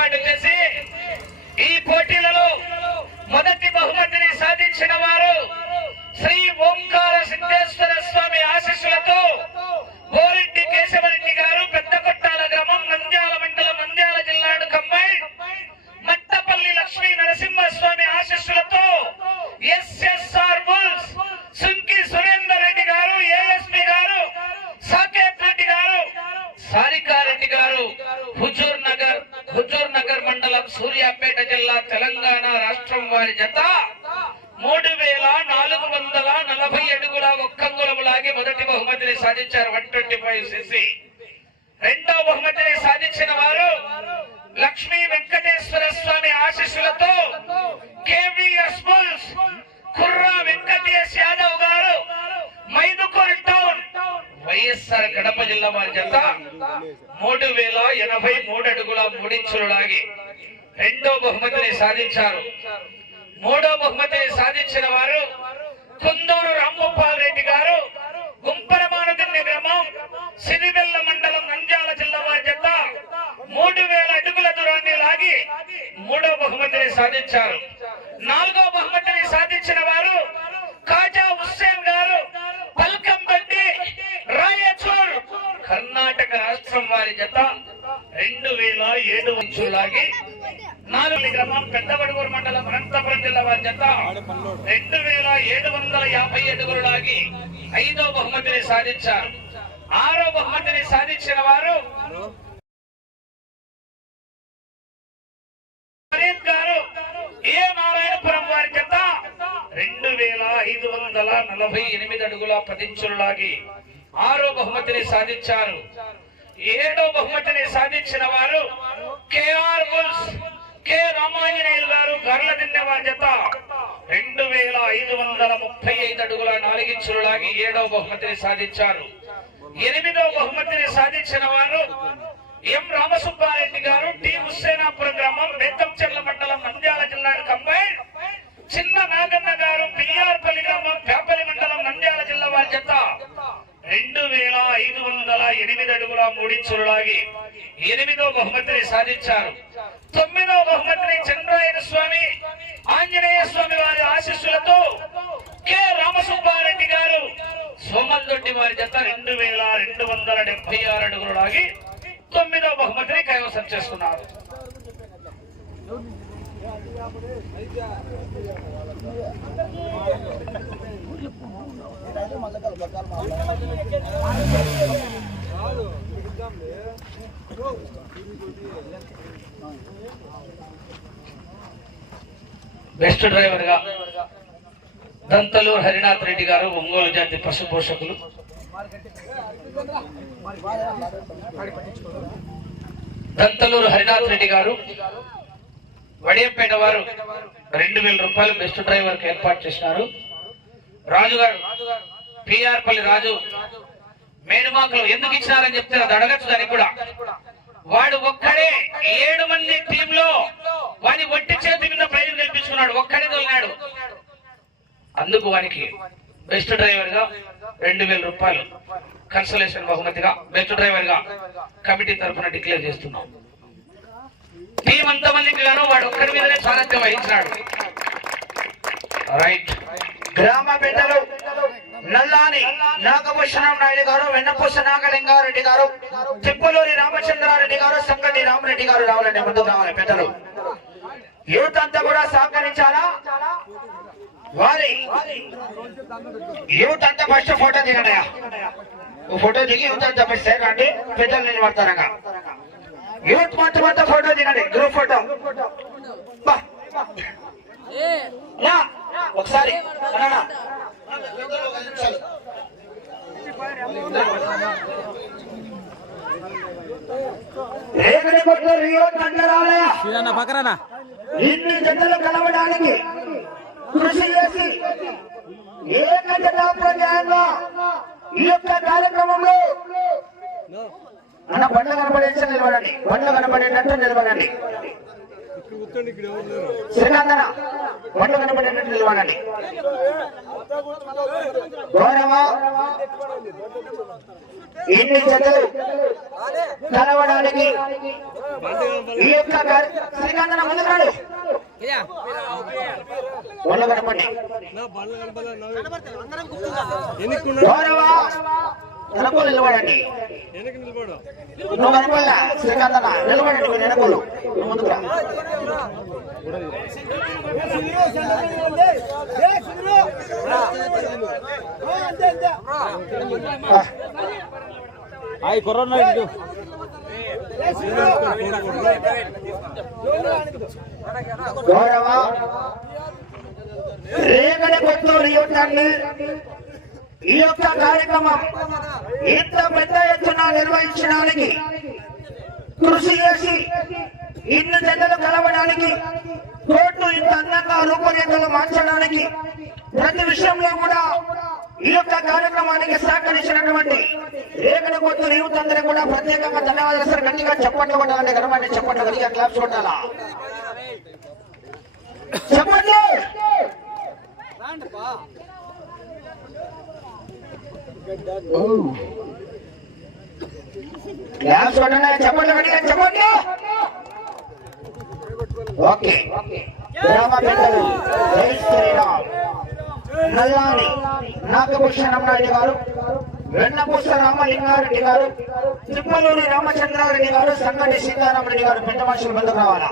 ఏర్పాటు చేసి ఈ పోటీలలో మొదటి బహుమతిని సాధించిన వారు శ్రీ ఓంకార సిద్ధేశ్వర స్వామి ఆశీస్సులతో బోరెడ్డి కేశవరెడ్డి గారు పెద్ద కొట్టాల గ్రామం నంద్యాల మండలం నంద్యాల జిల్లాను కంబైన్ మట్టపల్లి లక్ష్మీ నరసింహస్వామి ఆశీస్సులతో SSR bulls Sunki Surender Reddy garu ASP garu Saketh Reddy గారు సారికారెడ్డి గారు హుజూర్ నగర్ హుజూర్ నగర్ మండలం సూర్యాపేట జిల్లా తెలంగాణ రాష్ట్రం వారి జత మూడు వేల నాలుగు వందల నలభై అడుగుల ఒక్కంగుళము లాగి మొదటి బహుమతిని సాధించారు. వన్ ట్వంటీ ఫైవ్ సిసి రెండో బహుమతిని సాధించిన వారు లక్ష్మీ వెంకటేశ్వర స్వామి ఆశీస్సులతో KVS bulls Kurra Venkatesh Yadav garu Mydukur town YSR Kadapa జిల్లా వారి జత మూడు వేల ఎనభై మూడు అడుగుల మూడించులు లాగి రెండో బహుమతిని సాధించారు. మూడో బహుమతిని సాధించిన వారు కుందూరు రామ్మోపాల్ రెడ్డి గారు గుంపరమానదిన్నె గ్రామం సిరిబెల్ల మండలం నంద్యాల జిల్లా వారి జత మూడు వేల అడుగుల దూరాన్ని లాగి మూడో బహుమతిని సాధించారు. నాలుగో బహుమతిని సాధించిన వారు కాజా హుస్సేన్ గారు పల్కంబట్టి రాయచూర్ కర్ణాటక రాష్ట్రం వారి జత. రెండు వేల ఏడు లాగి నాలుగు గ్రామం పెద్దబడుగూరు మండలం అనంతపురం జిల్లా వారి జత. రెండు వేల ఏడు వందల యాభై అడుగులు లాగి ఐదో బహుమతిని సాధించారు. ఆరో బహుమతిని సాధించిన వారు గారు. ఏ నారాయణపురం వారి జత? రెండు వేల ఐదు వందల నలభై ఎనిమిది అడుగుల పదించులు ఆరో బహుమతిని సాధించారు. ఏడో బహుమతిని సాధించిన వారు కేఆర్ బుల్స్ కె రామాంజనేయులు గారు గర్ల దిండే వారి జత. రెండు వేల ఐదు వందల ముప్పై ఐదు అడుగుల నాలుగించులు లాగి ఏడో బహుమతిని సాధించారు. ఎనిమిదో బహుమతిని సాధించిన వారు ఎం రామసుబ్బారెడ్డి గారు టి హుస్సేనాపురం గ్రామం బెత్తంచెర్ల మండలం నంద్యాల జిల్లాను అమ్మాయి చిన్న నాగన్న గారు బిఆర్పల్లి గ్రామం పేపల్లి మండలం నంద్యాల జిల్లా వారి జత. రెండు వేల ఐదు వందల ఎనిమిది అడుగుల మూడించులు లాగి ఎనిమిదో బహుమతిని సాధించారు. తొమ్మిదో బహుమతిని చంద్రాయన స్వామి ఆంజనేయ స్వామి వారి ఆశీస్సులతో కె. రామసుబ్బారెడ్డి గారు సోమల్దొడ్డి వారి జత రెండు వేల రెండు వందల డెబ్బై ఆరు అడుగులు లాగి తొమ్మిదో బహుమతిని కైవసం చేసుకున్నారు. బెస్ట్ డ్రైవర్గా దంతలు హరినాథ్ రెడ్డి గారు ఒంగోలు జాతి పశు పోషకులు దంతలూరు హరినాథ్ రెడ్డి గారు వడియంపేట వారు రెండు వేల రూపాయలు బెస్ట్ డ్రైవర్కి ఏర్పాటు చేసినారు రాజు గారు రాజు మేనుమాకులు ఎందుకు ఇచ్చినారని చెప్తే అది అడగచ్చు దానికి కూడా. వాడు ఒక్కడే. ఏడు మంది టీమ్లో వాని ఒట్టి చేతి మీద ప్రైజ్ తెప్పించుకున్నాడు ఒక్కడే తోలినాడు. అందుకు వానికి బెస్ట్ డ్రైవర్గా రెండు వేల రూపాయలు కన్సలేషన్ బహుమతిగా బెస్ట్ డ్రైవర్గా కమిటీ తరఫున డిక్లేర్ చేస్తున్నాం. టీం అంతమందికి గాను వాడు ఒక్కడి మీదనే సారథ్యం వహించినాడు. రైట్. గ్రామ బిడ్డలు నల్లాని నాగభూషణం నాయుడు గారు వెన్నపూస నాగలింగారెడ్డి గారు తిప్పలూరి రామచంద్రారెడ్డి గారు సంగటి రామరెడ్డి గారు రావాలండి ముందుకు రావాలి పెద్దలు. యూత్ అంతా కూడా సహకరించాలా? వారి యూత్ అంతా ఫస్ట్ ఫోటో దిగండి ఫోటో దిగి యూత్ అంతా మిస్ రండి పెద్దలు నిలబడతారంగా. యూత్ మొత్తం అంతా ఫోటో దిగండి గ్రూప్ ఫోటో బా. నా, ఒకసారి అన్నా. రేగడి కొట్ల రియో తండరాలయ పక్కరానా ఇన్ని జతలు కలవడానికి కృషి చేసి ఏకజటాప్రజాయంగా ఈ యొక్క కార్యక్రమంలో అన్న బండ్ల కనపడేసి నిలబడండి. బండ్లు కనపడేటట్టు నిలబడండి. శ్రీకాంతన ఒళ్ళు కనబడేటట్టు నిలబడండి. గౌరవ ఇన్ని జతలు కలవడానికి ఈ యొక్క శ్రీకాంతన ముందుకు రాడు. ఒళ్ళు కనపండి. వెనకోలు నిలబడండి. నువ్వు కనపడలా శ్రీకాంతన నిలబడండి మీరు వెనకోలు. నువ్వు ముందుకు రా. ఆ. అవి కరోనా ఇటు గౌరవ రేగడ కొత్తూరు యువతాన్ని ఈ యొక్క కార్యక్రమం ఇంత పెద్ద ఎత్తున నిర్వహించడానికి కృషి చేసి ఇన్ని జతలు కలవడానికి కోర్టు ఇంత అందంగా రూపురేఖలు మార్చడానికి ప్రతి విషయంలో కూడా ఈ యొక్క కార్యక్రమానికి సహకరించినటువంటి రేగన కొత్తూరు యువత అందరూ కూడా ప్రత్యేకంగా ధన్యవాదాలు సార్. గట్టిగా చెప్పట్లు కొట్టాలంటే గర్వాన్ని చెప్పట్లు గట్టిగా క్లాప్స్ కొట్టాలా? చెప్పండి క్లాస్ కొట్టండి చెప్పండి గట్టిగా చెప్పండి. ఓకే. గ్రామ పెద్దలు జై శ్రీరామ్. నల్లాని నాగభూషణం నాయుడు గారు వెన్నపూస రామలింగారెడ్డి గారు తిప్పలూరి రామచంద్రారెడ్డి గారు సంగటి సీతారామరెడ్డి గారు పెద్ద మనుషులు ముందుకు రావాలా?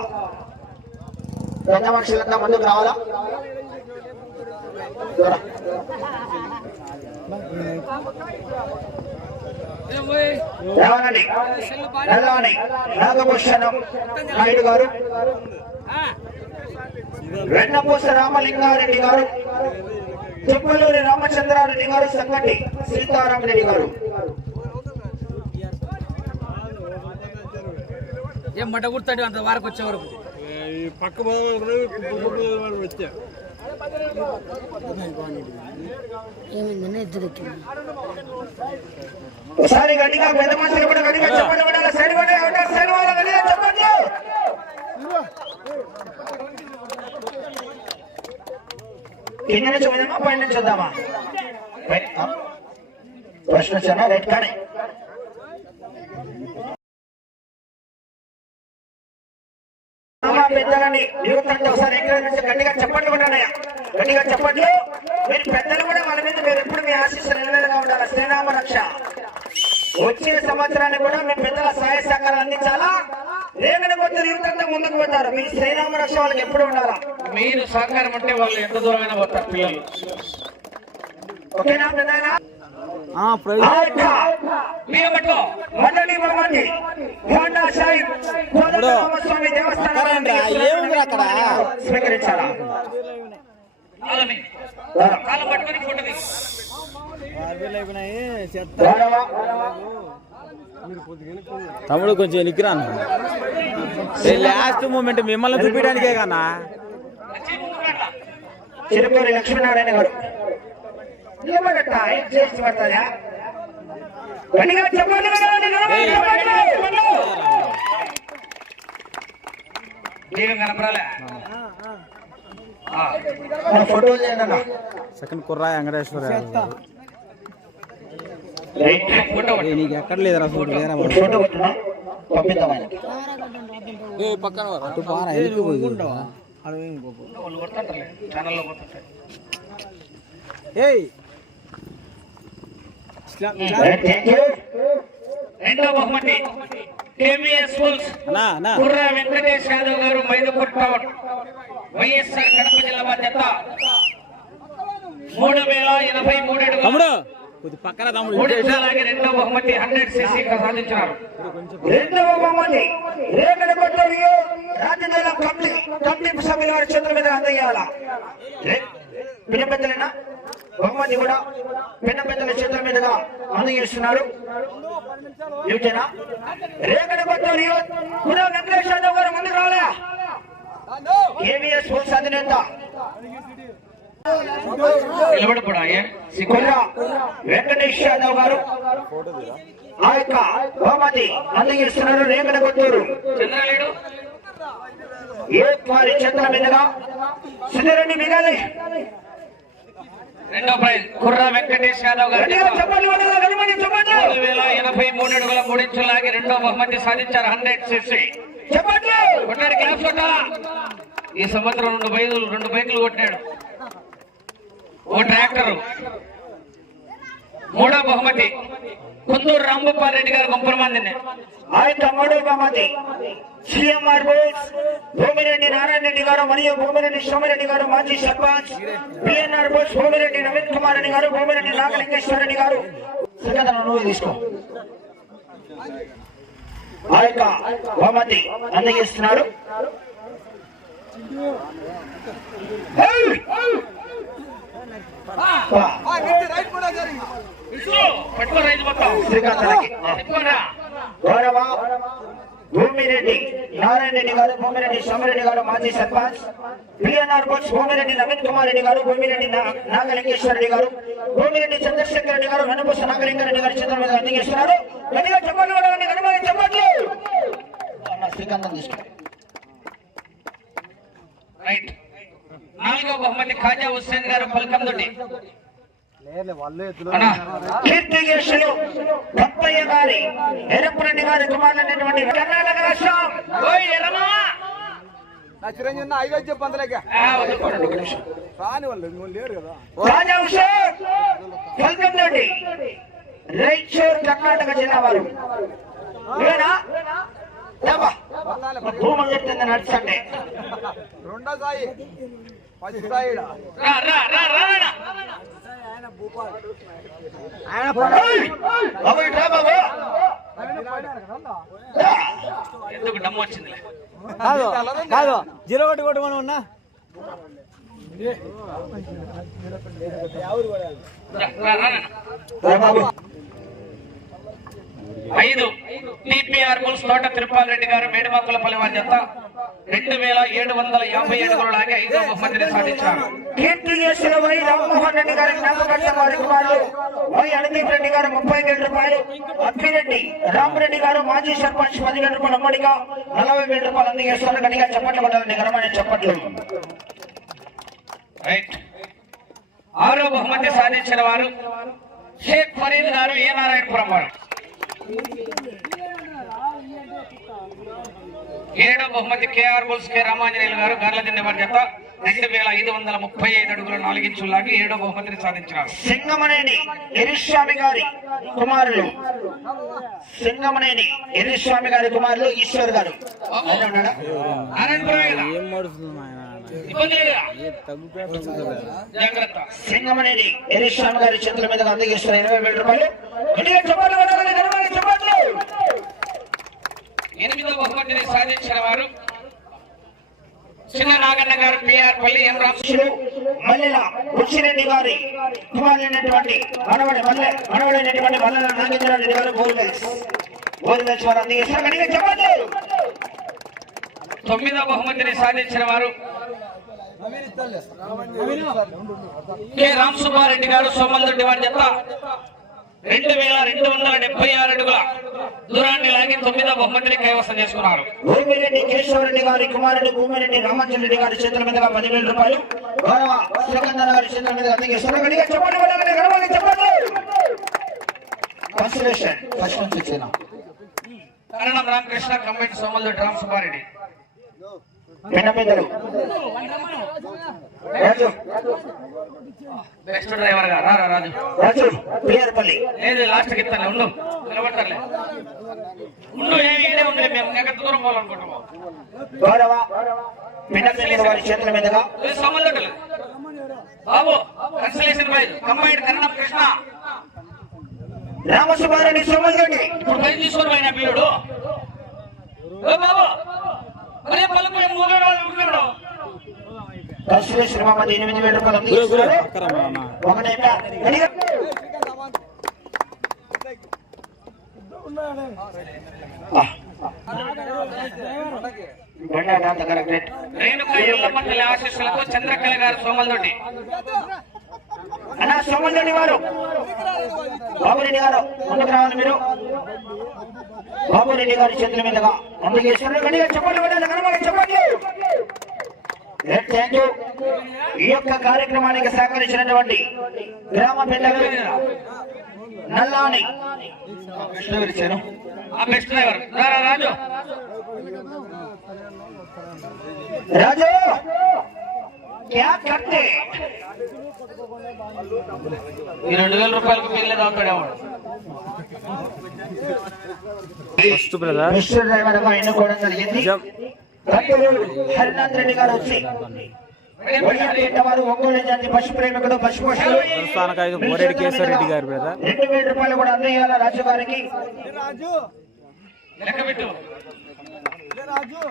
పెద్ద మనుషులంతా ముందుకు రావాలా? నాగభూషణం నాయుడు గారు. వెన్నపూస రామలింగారెడ్డి గారు తిప్పలూరి రామచంద్రారెడ్డి గారు సంగటి సీతారామరెడ్డి గారు. ఏం మట గుర్తాడు అంత వారకు. వచ్చే వరకు ఈ పక్క వచ్చా ఏమైందని ఇద్దరికి ఒకసారి గట్టిగా పెద్ద మనుషులు కూడా గట్టిగా చెప్పండి కూడా సైడ్ కూడా ఎవరు సైడ్ వాళ్ళ గట్టిగా చెప్పండి. కింద నుంచి పోదామా పైన నుంచి వద్దామా? ప్రశ్న ఆ? వచ్చానా రైట్ కానీ పెద్దలని యువత ఒకసారి చేసి గట్టిగా చెప్పండి కూడా అన్నయ్య. గట్టిగా చెప్పండి మీరు పెద్దలు కూడా మన మీద మీరు ఎప్పుడు మీ ఆశీస్సులు నిలవేలుగా ఉండాలి? శ్రీరామ రక్ష. వచ్చిన సంవత్సరాన్ని కూడా మీ పెద్దల సహాయ సహకారాలు అందించాలా? కొద్ది యూత్ అంతా ముందుకు పోతారు. మీ శ్రీరామ రక్ష వాళ్ళకి ఎప్పుడు ఉండాలా? మీరు సహకారం అంటే వాళ్ళు ఎంత దూరమైనా పోతారు పిల్లలు? ఓకేనా పెద్దయినా? మీరు పట్టుకో మండలి భవని హోండా సాహిబ్ కోదండరామస్వామి దేవస్థానం ఏముంది అక్కడ? స్వీకరించాలా? కాలమే కాలం పట్టుకొని ఫోటో తీసి గౌరవ. తమ్ముడు కొంచెం ఎనికిరా లాస్ట్ మూమెంట్ మిమ్మల్ని చూపించడానికే కన్నా? చిరుకూరి లక్ష్మీనారాయణ గారు. ఏం చేసి పడతాయా? Second Kurra Venkateswara right. Photo పట్టు. నీకు ఎక్కడ లేదు అసలు వేరే ఒక ఫోటో కొట్టున్నా పంపిద్దాం ఆయనకి అటు పారా వెళ్ళిపోయి వాళ్ళు కొడుతుంటారులే ఛానల్లో కొడుతుంటారు రైట్, థ్యాంక్ యూ రెండో బహుమతి కేవీఎస్ స్కూల్స్. కుర్ర వెంకటేష్ యాదవ్ గారు మైదుకూర్ టౌన్. వైఎస్ఆర్ కడప జిల్లా బాధ్యత. మూడు వేల ఎనభై మూడు పక్కన రెండో బహుమతి హండ్రెడ్ సీసీ సాధించినారు రెండవ బహుమతి రేగడ కొట్టడియో రాజ్యదేవ కమిటీ కమిటీ సభ్యుల వారి చేతుల మీద అందజేయాల బహుమతి కూడా పెద్ద పెద్దల చేతుల మీదుగా అందజేస్తున్నారు. యూకేనా రేగడ కొట్టడియో కూడా వెంకటేష్ యాదవ్ గారు ముందుకు రాలే కేవీఎస్ స్కూల్స్ అధినేత. నిలబడిపోడా వెంకటేష్ యాదవ్ గారు ఆ యొక్క బహుమతి అందజేస్తున్నారు రేగడ కొత్తూరు. చంద్రలేడు ఏ వారి చంద్ర మీదుగా? సుధీరెడ్డి మిగాలి. రెండో ప్రైజ్ కుర్ర వెంకటేష్ యాదవ్ గారు. మూడు వేల ఎనభై మూడు అడుగుల మూడించులు లాగి రెండో బహుమతి సాధించారు హండ్రెడ్ కొట్టాడు కొట్టాలా ఈ సంవత్సరం రెండు బైకులు రెండు బైకులు కొట్టినాడు. ఓ ట్రాక్టర్. మూడో బహుమతి. కుందూరు రాంగోపాల్ రెడ్డి గారు గొప్పల మందిని. ఆయన తమ్ముడు బహుమతి సిఎంఆర్ బోస్ భూమిరెడ్డి నారాయణ రెడ్డి గారు మరియు భూమిరెడ్డి సోమిరెడ్డి గారు మాజీ సర్పంచ్ బిఎన్ఆర్ బోస్ భూమిరెడ్డి నవీన్ కుమార్ రెడ్డి గారు భూమిరెడ్డి నాగలింగేశ్వర రెడ్డి గారు. నువ్వు తీసుకో. ఆ యొక్క బహుమతి అందజేస్తున్నారు. వా. గౌరవ భూమిరెడ్డి నారాయణరెడ్డి గారు భూమిరెడ్డి సోమిరెడ్డి గారు మాజీ సర్పంచ్ పిఎన్ఆర్ బోక్స్ భూమిరెడ్డి నవీన్ కుమార్ రెడ్డి గారు భూమిరెడ్డి నాగలింగేశ్వరరెడ్డి గారు భూమిరెడ్డి చంద్రశేఖర్ రెడ్డి గారు వెనుపూస నాగలింగారెడ్డి గారు గారి చిత్రం మీద అందిస్తున్నారు గట్టిగా చెప్పండి కొట్టండి, గట్టిగా చెప్పండి. శ్రీకాంతం తీసుకో రైట్ నాలుగో బహుమతి ఖాజా హుస్సేన్ గారు ఎరపురెడ్డి కుమారులైనటువంటి కర్ణాటక రాష్ట్రం. నా చిరంజీవి ఐదు. రాని వాళ్ళు నువ్వు లేరు కదా. రాజవంశం పల్కందొడ్డి రైచూర్ కర్ణాటక జిల్లా వారు. నడుచండి. రెండో సాయి కాదు కాదు జీరో ఒకటి కొట్టమని ఉన్నా. రా, రా, రా, రా. రా బాబు. ఐదు. టిపిఆర్ బుల్స్ తోట తిరుపాల్ రెడ్డి గారు మేడిమాకులపల్లి వారి జత రెండు వేల ఏడు వందల యాభై అడుగులు లాగి ఐదో బహుమతిని సాధించారు. వై రామ్మోహన్ రెడ్డి గారి జ్ఞాపకార్థం వారి కుమారులు వై అణదీప్ రెడ్డి గారు ముప్పై వేల రూపాయలు అప్పిరెడ్డి రామరెడ్డి గారు మాజీ సర్పంచ్ పదివేల రూపాయలు అమ్మడిగా నలభై వేల రూపాయలు అందజేస్తున్నారు గట్టిగా చప్పట్లు కొట్టాలండి ఘనమైన చప్పట్లు. రైట్. ఆరో బహుమతి సాధించిన వారు షేక్ ఫరీద్ గారు ఏ నారాయణపురం వారు? ఏడో బహుమతి కేఆర్ బుల్స్ కె రామాంజనేయులు గారు గర్లదిన్నె వారి జత రెండు వేల ఐదు వందల ముప్పై ఐదు అడుగులు నాలుగించులు లాగి ఏడో బహుమతిని సాధించారు సింగమనేని ఎరిస్వామి గారి కుమారులు. సింగమనేని ఎరిస్వామి గారి కుమారులు ఈశ్వర్ గారు. సింగమనేని ఎరిస్వామి గారి చేతుల మీద అందజేస్తున్న ఇరవై వేల రూపాయలు గట్టిగా చప్పట్లు కొట్టాలండి ఘనమైన చప్పట్లు ఎనిమిదో బహుమతిని సాధించిన వారు చిన్న నాగన్న గారు పిఆర్ పల్లి ఎం రామ్ మల్లెల బుచ్చిరెడ్డి గారి కుమారులైనటువంటి మనవడి మల్లె మనవడైనటువంటి మల్లెల గారు వారు అందజేస్తారు తొమ్మిదో బహుమతిని సాధించిన వారు కె రామ్ సుబ్బారెడ్డి గారు సోమల్దొడ్డి వారి చెప్తా రెండు వేల రెండు వందల డెబ్బై ఆరు అడుగుల దూరాన్ని లాగి తొమ్మిదో బహుమతిని కైవసం చేసుకున్నారు. భూమిరెడ్డి కేశవరెడ్డి గారి కుమారుడు భూమిరెడ్డి రామాచంద్ర రెడ్డి గారి చేతుల మీదుగా పదివేల రూపాయలు. గౌరవ శ్రీకందన్ గారి చేతుల మీదుగా అందజేస్తారు గట్టిగా చెప్పండి చెప్పండి. కన్సలేషన్ ఫస్ట్ నుంచి కరణం రామకృష్ణ కమ్మెంట్ సోమల్దొడ్డి రామ్ సుబ్బారెడ్డి. పిన్న పెద్దలు రాజు. బెస్ట్ డ్రైవర్గా. రారా రాజు. రాజు పిఆర్పల్లి లేదు లాస్ట్కి ఇస్తాను ఉండు. నిలబడతారులే ఉండు ఏమి ఈడే ఉంది మేము ఎక్కడ దూరం పోవాలనుకుంటాము గౌరవ వారి చేతుల మీదుగా. బాబు కన్సలేషన్ కృష్ణ. రామసుబ్బారెడ్డి సోమల్రెడ్డి ఇప్పుడు పని తీసుకొని పోయిన బాబు కన్సలేషన్ మహమ్మద్ ఎనిమిది వేల రూపాయలు. ఒకటే రేణుక ఆశీస్సులతో చంద్రకళ గారు సోమల్దొడ్డి అన్న సోమల్లోని వారు బాబురెడ్డి గారు ముందుకు రావాలి మీరు. బాబురెడ్డి గారి చేతుల మీదుగా ముందుకు వేసుకున్నారు చెప్పండి కనబడి చెప్పండి థ్యాంక్ యూ ఈ యొక్క కార్యక్రమానికి సహకరించినటువంటి గ్రామ పెద్దలు నల్లాని. రాజు. రాజు! క్యా కట్టే ఈ రెండు వేల రూపాయలకు బిల్లు రాపాడేవాడు మిస్టర్ డ్రైవర్గా ఎన్నుకోవడం జరిగింది. హరినాథ్ రెడ్డి గారు వచ్చి స్థానకాయకు బోరెడ్డి కేశవర్ రెడ్డి గారు బ్రదర్. రెండు వేల రూపాయలు కూడా అందజేయాల రాజు? గారికి రాజు.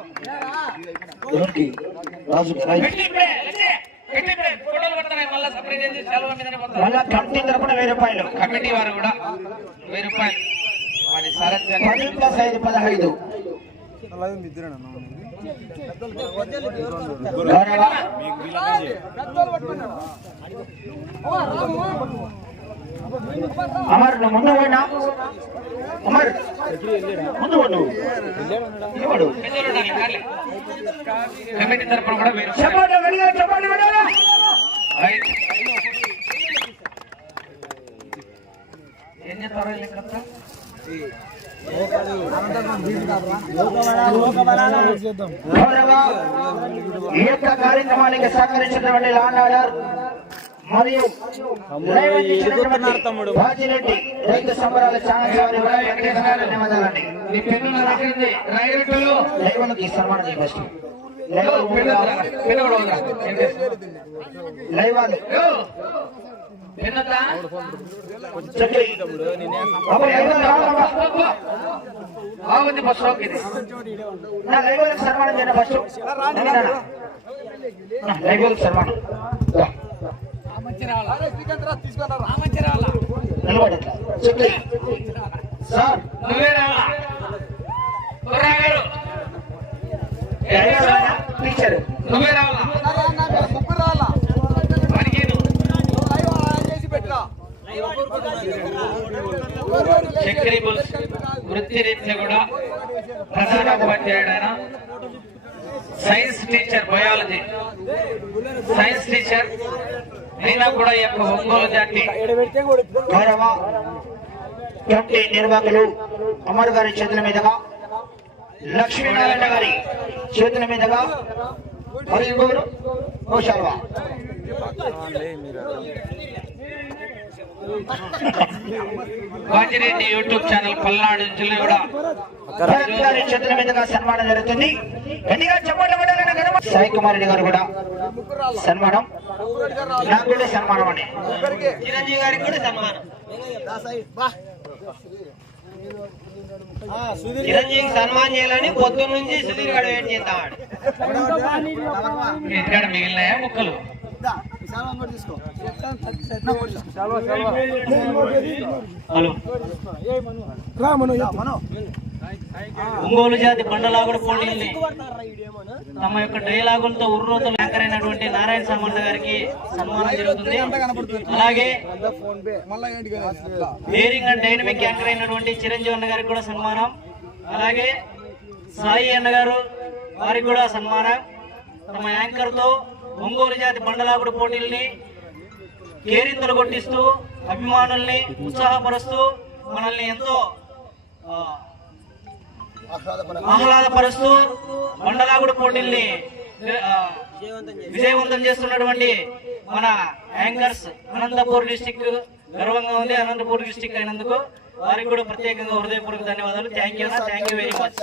మళ్ళీ కమిటీ తరపున వెయ్యి రూపాయలు. కమిటీ వారు కూడా వెయ్యి రూపాయలు. పది ప్లస్ ఐదు పదహైదు. గౌరవ అమర్ నువ్వు ముందు పోయినా? అమర్ ముందు కాలే. కమిటీ తరపున కూడా చెప్పండి రైట్. ఏం చేస్తారో లెక్క ఈ యొక్క కార్యక్రమానికి సహకరించినటువంటి లాండ్ ఆర్డర్ మరియు బాజిరెడ్డి రైతు సంబరాల ఛానల్ వారి కూడా ప్రత్యేకంగా ధన్యవాదాలండి నీ పెన్ను నా దగ్గర ఉంది రైతులు లైవ్లకి సన్మానం చేయండి లైవ్ వాళ్ళు. బాగుంది బస్ ఓకే లైవ్ వాళ్ళకి సన్మానం చేయండి ఫస్ట్. లైవ్ వాళ్ళకి సన్మానం. సార్. నువ్వే రావాలా? టీచర్ నువ్వే ముగ్గురు వృత్తిరీత్యా కూడా ప్రధాన ఉపాధ్యాయుడైన science teacher biology. Science teacher అయినా కూడా ఈ యొక్క ఒంగోలు జాతి గౌరవ కమిటీ నిర్వాహకులు అమర్ గారి చేతుల మీదుగా లక్ష్మీనారాయణ గారి చేతుల మీదుగా మరియు ఇంకొకరు గోశాల్వా వాజిరెడ్డి యూట్యూబ్ ఛానల్ పల్నాడు జిల్లా కూడా గారి చేతుల మీదుగా సన్మానం జరుగుతుంది. గట్టిగా చెప్పండి సాయి కుమార్ రెడ్డి గారు కూడా సన్మానం. నాకు కూడా సన్మానం అండి. చిరంజీవి గారికి కూడా సన్మానం. చిరంజీవికి సన్మానం చేయాలని పొద్దున్న నుంచి సుధీర్ గడ వెయిట్ చేస్తాడు. ఇక్కడ మిగిలినాయా ముక్కలు? ఒంగోలు జాతి బండలాగుడు పోటీల్ని తమ యొక్క డైలాగులతో ఉర్రోతలు యాంకరైనటువంటి నారాయణ సామంత గారికి సన్మానం జరుగుతుంది. అలాగే డేరింగ్ అండ్ డైనమిక్ యాంకర్ అయినటువంటి చిరంజీవి అన్న గారికి కూడా సన్మానం. అలాగే సాయి అన్న గారు వారికి కూడా సన్మానం. తమ యాంకర్తో ఒంగోలు జాతి బండలాగుడు పోటీల్ని కేరింతలు కొట్టిస్తూ అభిమానుల్ని ఉత్సాహపరుస్తూ మనల్ని ఎంతో ఆహ్లాదపరుస్తూ బండలాగుడు పోటీల్ని విజయవంతం చేస్తున్నటువంటి మన యాంకర్స్ అనంతపూర్ డిస్టిక్ గర్వంగా ఉంది. అనంతపూర్ డిస్టిక్ అయినందుకు వారికి కూడా ప్రత్యేకంగా హృదయపూర్వక ధన్యవాదాలు. Thank you thank you very much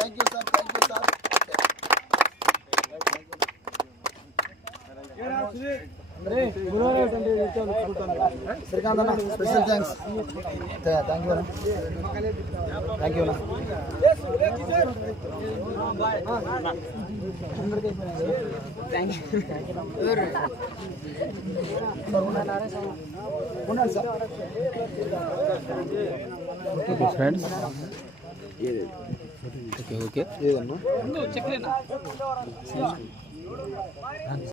Srikanth అన్న special thanks thank you thank you అన్న ఫ్రెండ్స్ ఏదన్నా